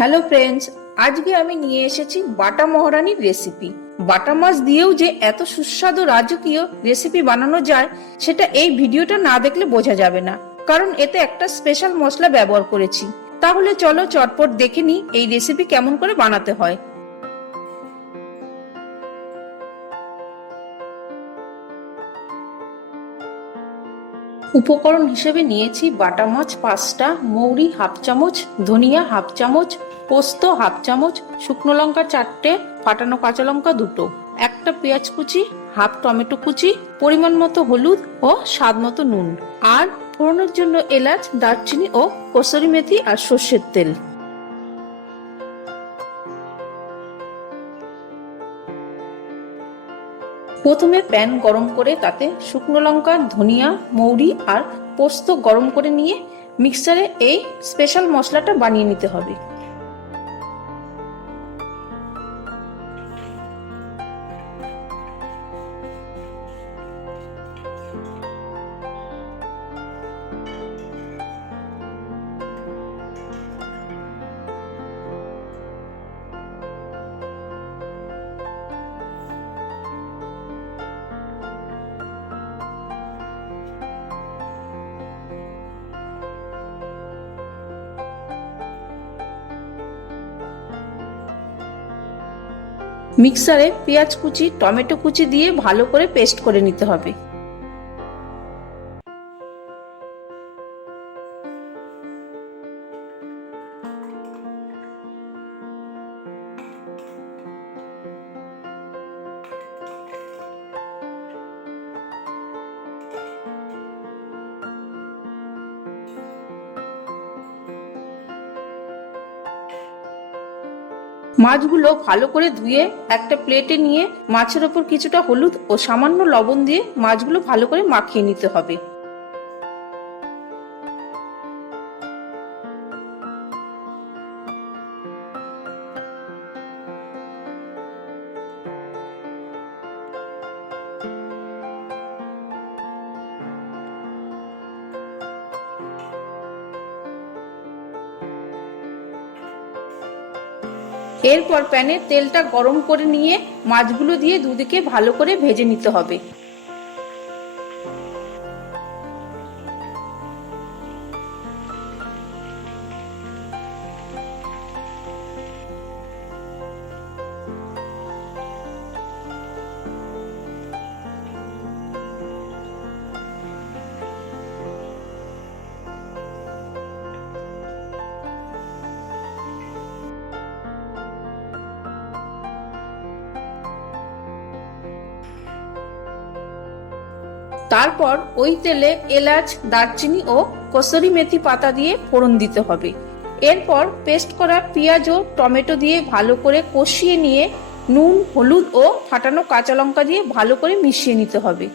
Hello friends, আজকে আমি নিয়ে এসেছি বাটা মহারানির রেসিপি বাটা মাছ দিয়েও যে এত সুস্বাদু রাজকীয় রেসিপি বানানো যায়, সেটা এই ভিডিওটা না দেখলে বোঝা যাবে না। কারণ এতে একটা স্পেশাল মশলা ব্যবহার করেছি। তাহলে চলো চটপট দেখে নিই এই রেসিপি কেমন করে বানাতে হয়। উপকরণ হিসেবে নিয়েছি বাটা মাছ, পাঁচটা, মৌরি হাফ চামচ, ধনিয়া হাফ চামচ, পোস্ত হাফ চামচ, শুকনো লঙ্কা চারটে, ফাটানো কাঁচা লঙ্কা দুটো, একটা পেঁয়াজ কুচি, হাফ টমেটো কুচি, পরিমাণ মতো হলুদ ও স্বাদ মতো নুন, আর ফোড়নের জন্য এলাচ, দারচিনি ও কসুরি মেথি আর সর্ষের তেল। প্রথমে প্যান গরম করে তাতে শুকনো লঙ্কা, ধনিয়া, মৌরি আর পোস্ত গরম করে নিয়ে মিক্সারে এই স্পেশাল মশলাটা বানিয়ে নিতে হবে। মিক্সারে পেঁয়াজ কুচি টমেটো কুচি দিয়ে ভালো করে পেস্ট করে নিতে হবে। মাছগুলো ভালো করে ধুয়ে একটা প্লেটে নিয়ে মাছের ওপর কিছুটা হলুদ ও সামান্য লবণ দিয়ে মাছগুলো ভালো করে মাখিয়ে নিতে হবে। এরপর প্যানের তেলটা গরম করে নিয়ে মাছগুলো দিয়ে দুদিকে ভালো করে ভেজে নিতে হবে। তারপর ওই তেলে এলাচ, দারচিনি ও কসুরি মেথি পাতা দিয়ে ফোড়ন দিতে হবে। এরপর পেস্ট করা পেঁয়াজ ও টমেটো দিয়ে ভালো করে কষিয়ে নিয়ে নুন, হলুদ ও ফাটানো কাঁচা লঙ্কা দিয়ে ভালো করে মিশিয়ে নিতে হবে।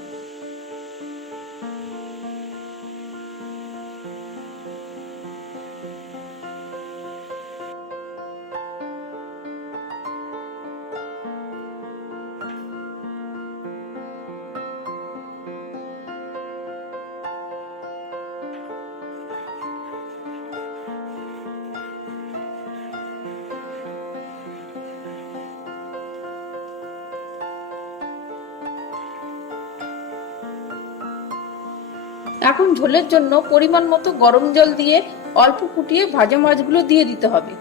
এখন ঝোলের জন্য পরিমাণ মতো গরম জল দিয়ে অল্প ফুটিয়ে ভাজা মাছগুলো দিয়ে দিতে হবে।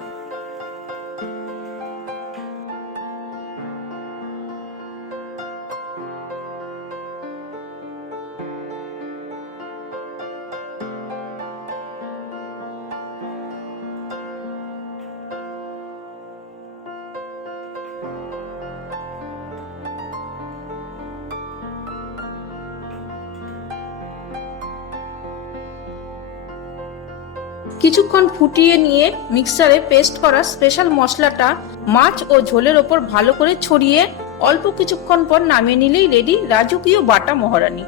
কিছুক্ষণ ফুটিয়ে নিয়ে মিক্সারে পেস্ট করা স্পেশাল মশলাটা মাছ ও ঝোলের ওপর ভালো করে ছড়িয়ে অল্প কিছুক্ষণ পর নামিয়ে নিলেই রেডি রাজকীয় বাটা মহারানী।